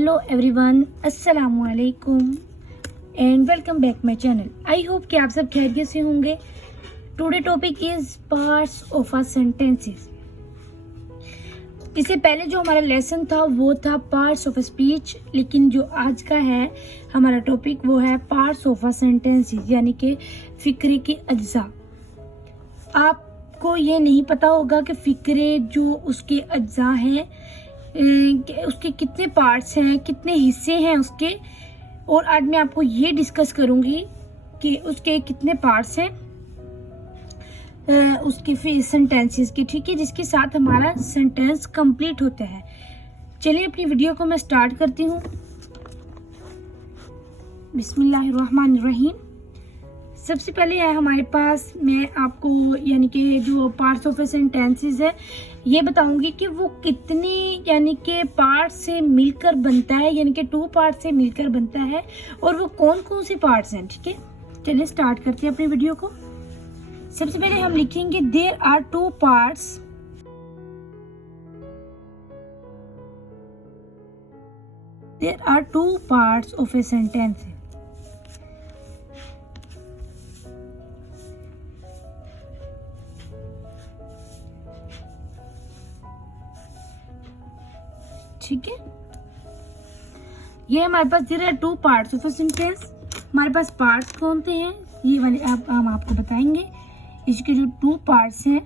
Hello everyone, अस्सलाम वालेकुम and welcome back my channel. I hope कि आप सब खैरियत से होंगे। Today topic is parts of a sentences. इससे पहले जो हमारा लेसन था वो था पार्ट्स ऑफ अ स्पीच, लेकिन जो आज का है हमारा टॉपिक वो है पार्ट्स ऑफ अ सेंटेंसेस, यानी कि फिक्रे के अज्जा। आपको ये नहीं पता होगा कि फिक्रे जो उसके अज्जा हैं, उसके कितने पार्ट्स हैं, कितने हिस्से हैं उसके, और आज मैं आपको ये डिस्कस करूंगी कि उसके कितने पार्ट्स हैं उसके फिर सेंटेंसेस के, ठीक है, जिसके साथ हमारा सेंटेंस कंप्लीट होता है। चलिए अपनी वीडियो को मैं स्टार्ट करती हूँ। बिस्मिल्लाहिर्रहमानिर्रहीम। सबसे पहले है हमारे पास, मैं आपको यानी कि जो पार्ट्स ऑफ ए सेंटेंसेस है ये बताऊंगी कि वो कितने यानी कि पार्ट से मिलकर बनता है, यानी कि 2 पार्ट से मिलकर बनता है, और वो कौन कौन से पार्ट्स हैं। ठीक है, चलिए स्टार्ट करते हैं अपनी वीडियो को। सबसे पहले हम लिखेंगे there are 2 parts. There are 2 parts of a sentence. ठीक है, ये हमारे पास there are 2 parts of a sentence. हमारे पास पार्ट्स कौन से हैं ये वाले हम आपको बताएंगे। इसके जो 2 पार्ट्स हैं,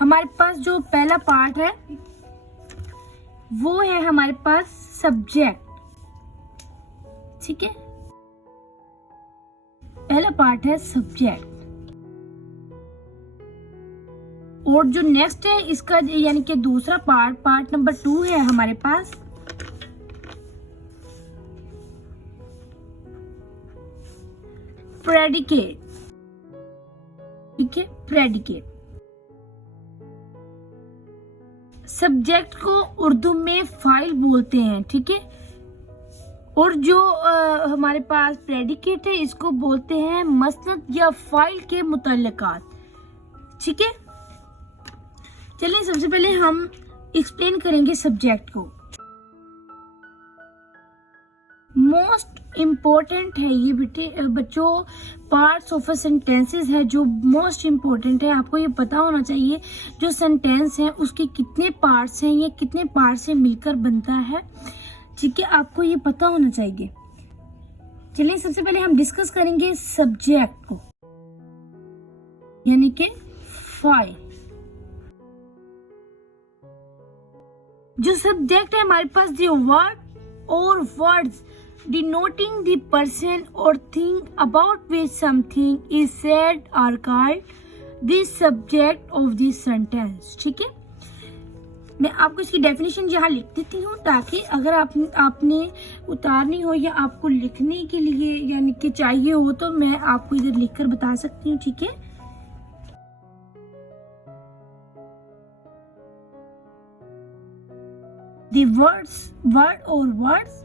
हमारे पास जो पहला पार्ट है वो है हमारे पास सब्जेक्ट। ठीक है, पहला पार्ट है सब्जेक्ट, और जो नेक्स्ट है इसका यानी कि दूसरा पार्ट नंबर 2 है हमारे पास प्रेडिकेट। ठीक है, प्रेडिकेट। सब्जेक्ट को उर्दू में फाइल बोलते हैं। ठीक है, और जो हमारे पास प्रेडिकेट है इसको बोलते हैं मसनद या फाइल के मुतल्लिकात। ठीक है, चलिए सबसे पहले हम एक्सप्लेन करेंगे सब्जेक्ट को। मोस्ट इम्पोर्टेंट है ये बच्चों, पार्ट्स ऑफ अ सेंटेंसेस है जो मोस्ट इम्पोर्टेंट है। आपको ये पता होना चाहिए जो सेंटेंस है उसके कितने पार्ट्स हैं, ये कितने पार्ट से मिलकर बनता है। ठीक है, आपको ये पता होना चाहिए। चलिए सबसे पहले हम डिस्कस करेंगे सब्जेक्ट को, यानी कि फाइल। जो सब्जेक्ट है हमारे पास जो वर्ड और words denoting the person or thing about which something is said are called the subject of this sentence। ठीक है, मैं आपको इसकी डेफिनेशन यहाँ लिख देती हूँ ताकि अगर आपने उतारनी हो या आपको लिखने के लिए यानी कि चाहिए हो तो मैं आपको इधर लिखकर बता सकती हूँ। ठीक है, the word or words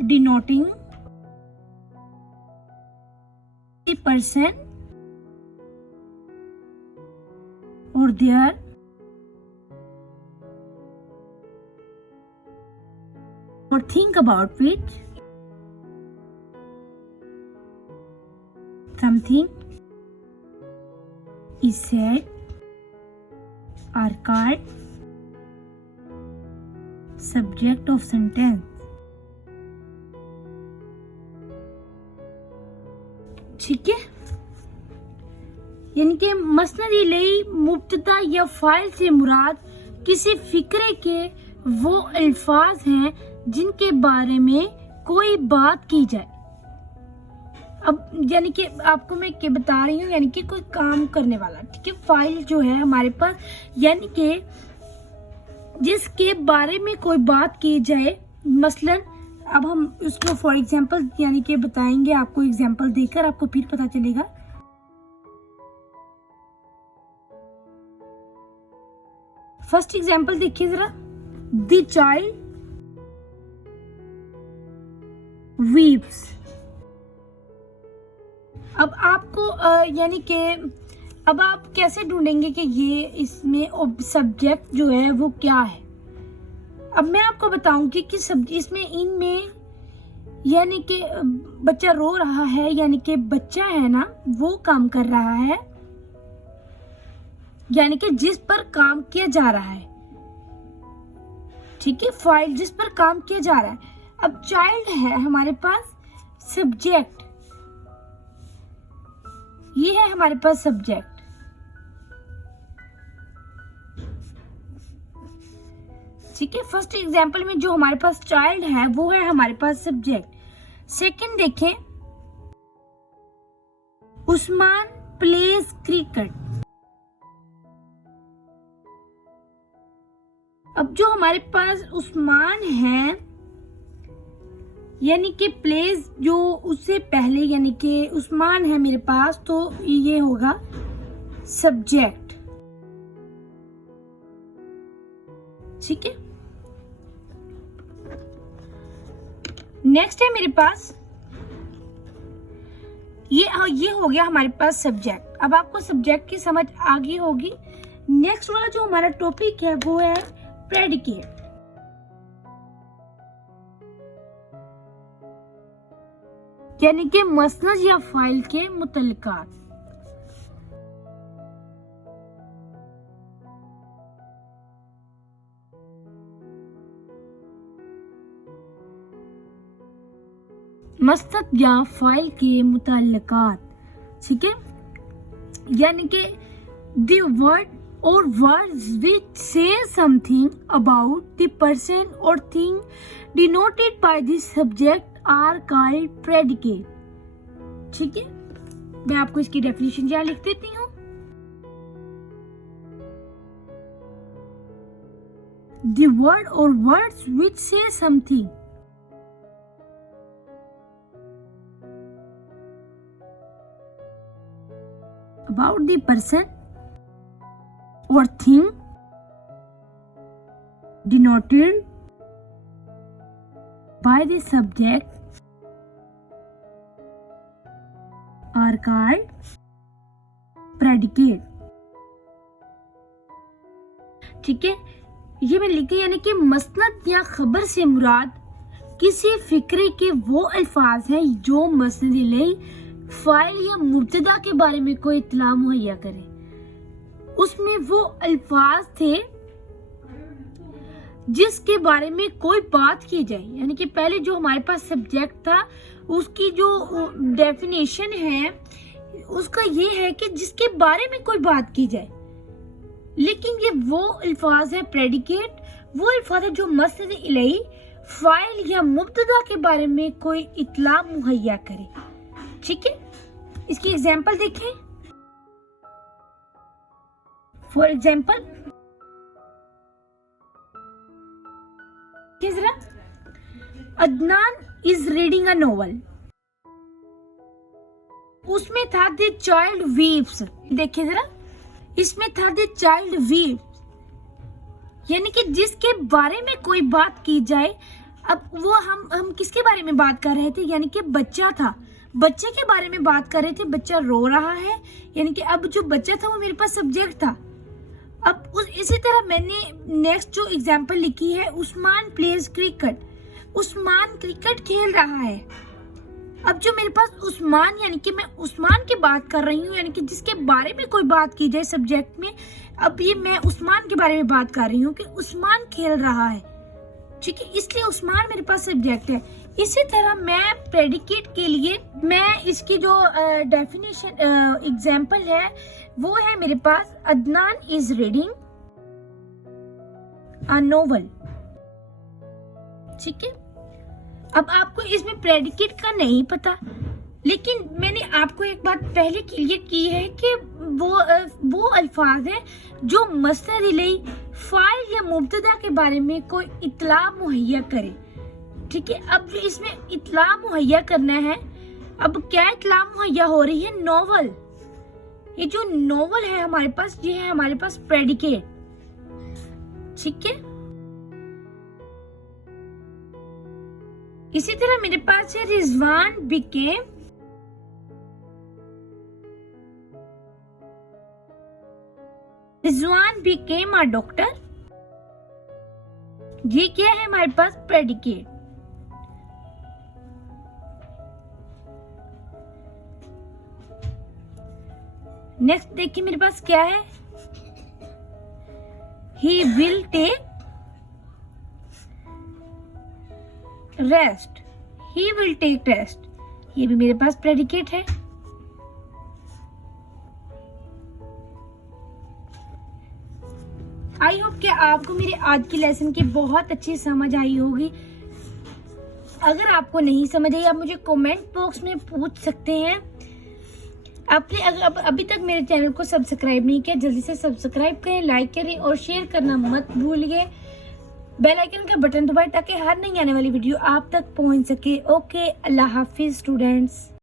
denoting the person or their or think about which something is said are called subject of sentence। ठीक है, यानी कि मसनद इलैही मुब्तदा या फाइल से मुराद किसी फिक्रे के वो अल्फाज हैं जिनके बारे में कोई बात की जाए। अब यानी कि आपको मैं क्या बता रही हूँ, यानी कि कोई काम करने वाला। ठीक है, फाइल जो है हमारे पास यानी कि जिसके बारे में कोई बात की जाए। मसलन अब हम उसको फॉर एग्जांपल यानी कि बताएंगे, आपको एग्जांपल देकर आपको फिर पता चलेगा। फर्स्ट एग्जांपल देखिए जरा, द चाइल्ड वीप्स। अब आपको यानी कि अब आप कैसे ढूंढेंगे कि ये इसमें सब्जेक्ट जो है वो क्या है। अब मैं आपको बताऊंगी कि सब्जी इसमें इनमें यानी कि बच्चा रो रहा है, यानी कि बच्चा है ना वो काम कर रहा है, यानी कि जिस पर काम किया जा रहा है, ठीक है, फाइल जिस पर काम किया जा रहा है। अब चाइल्ड है हमारे पास सब्जेक्ट, ये है हमारे पास सब्जेक्ट। ठीक है, फर्स्ट एग्जांपल में जो हमारे पास चाइल्ड है वो है हमारे पास सब्जेक्ट। सेकंड देखें, उस्मान प्लेज क्रिकेट। अब जो हमारे पास उस्मान है यानी कि प्लेज जो उससे पहले यानी कि उस्मान है मेरे पास, तो ये होगा सब्जेक्ट। ठीक है, नेक्स्ट है मेरे पास ये हो गया हमारे पास सब्जेक्ट। अब आपको सब्जेक्ट की समझ आ गई होगी। नेक्स्ट वाला जो हमारा टॉपिक है वो है प्रेडिकेट। यानी कि मसनद या फाइल के मुतल्लिकात। मसनद या फाइल के मुतल्लिकात, ठीक है, यानी कि the word or words which say something about the person or thing denoted by the subject are called predicate। ठीक है, मैं आपको इसकी डेफिनेशन यहाँ लिख देती हूँ। The word or words which say something about the person or thing denoted by the subject are called predicate। ठीक है, ये मैं लिखी, यानी कि मसनद या खबर से मुराद किसी फिक्रे के वो अल्फाज हैं जो मसनद इलैही, फाइल या मुब्तदा के बारे में कोई इत्तला मुहैया करे। उसमें वो अल्फाज थे जिसके बारे में कोई बात की जाए, यानी कि पहले जो हमारे पास सब्जेक्ट था उसकी जो डेफिनेशन है उसका ये है कि जिसके बारे में कोई बात की जाए। लेकिन ये वो अल्फाज है प्रेडिकेट, वो अल्फाज है जो मसनद इलैही, फाइल या मुब्तदा के बारे में कोई इत्तला मुहैया करे। ठीक है, इसकी एग्जाम्पल देखें। फॉर एग्जाम्पल जरा, Adnan is reading a novel. उसमें था द चाइल्ड वीप्स। देखिए जरा, इसमें था द चाइल्ड वीप्स, यानी कि जिसके बारे में कोई बात की जाए। अब वो हम किसके बारे में बात कर रहे थे, यानी कि बच्चा था, बच्चे के बारे में बात कर रहे थे। बच्चा रो रहा है, यानी कि अब जो बच्चा था वो मेरे पास सब्जेक्ट था। अब इसी तरह मैंने नेक्स्ट जो एग्जांपल लिखी है, Usman pledge cricket. Usman cricket खेल रहा है। अब जो मेरे पास उस्मान, यानी कि मैं उस्मान की बात कर रही हूँ, यानी कि जिसके बारे में कोई बात की जाए सब्जेक्ट में। अब ये मैं उस्मान के बारे में बात कर रही हूँ कि उस्मान खेल रहा है। ठीक है, इसलिए उस्मान मेरे पास सब्जेक्ट है। इसी तरह मैं प्रेडिकेट के लिए मैं इसकी जो डेफिनेशन एग्जांपल है वो है मेरे पास, Adnan is reading a novel. ठीक है, अब आपको इसमें प्रेडिकेट का नहीं पता, लेकिन मैंने आपको एक बात पहले क्लियर की है कि वो अल्फाज हैं जो मसनद इलैही, फाइल या मुब्तदा के बारे में कोई इत्तला मुहैया करे। ठीक है, अब इसमें इत्तला मुहैया करना है। अब क्या इत्तला मुहैया हो रही है, नोवेल। ये जो नोवेल है हमारे पास, ये है हमारे पास प्रेडिकेट। ठीक है, इसी तरह मेरे पास है रिजवान बिकेम अ डॉक्टर। ये क्या है हमारे पास? प्रेडिकेट। नेक्स्ट देखिए मेरे पास क्या है? He will take rest. He will take rest. ये भी मेरे पास प्रेडिकेट है। आई होप कि आपको मेरे आज की लेसन की बहुत अच्छी समझ आई होगी। अगर आपको नहीं समझ आई, आप मुझे कमेंट बॉक्स में पूछ सकते हैं। आपने अगर अभी तक मेरे चैनल को सब्सक्राइब नहीं किया, जल्दी से सब्सक्राइब करें, लाइक करें और शेयर करना मत भूलिए। बेल आइकन का बटन दबाएं ताकि हर नई आने वाली वीडियो आप तक पहुंच सके। ओके, अल्लाह हाफिज स्टूडेंट्स।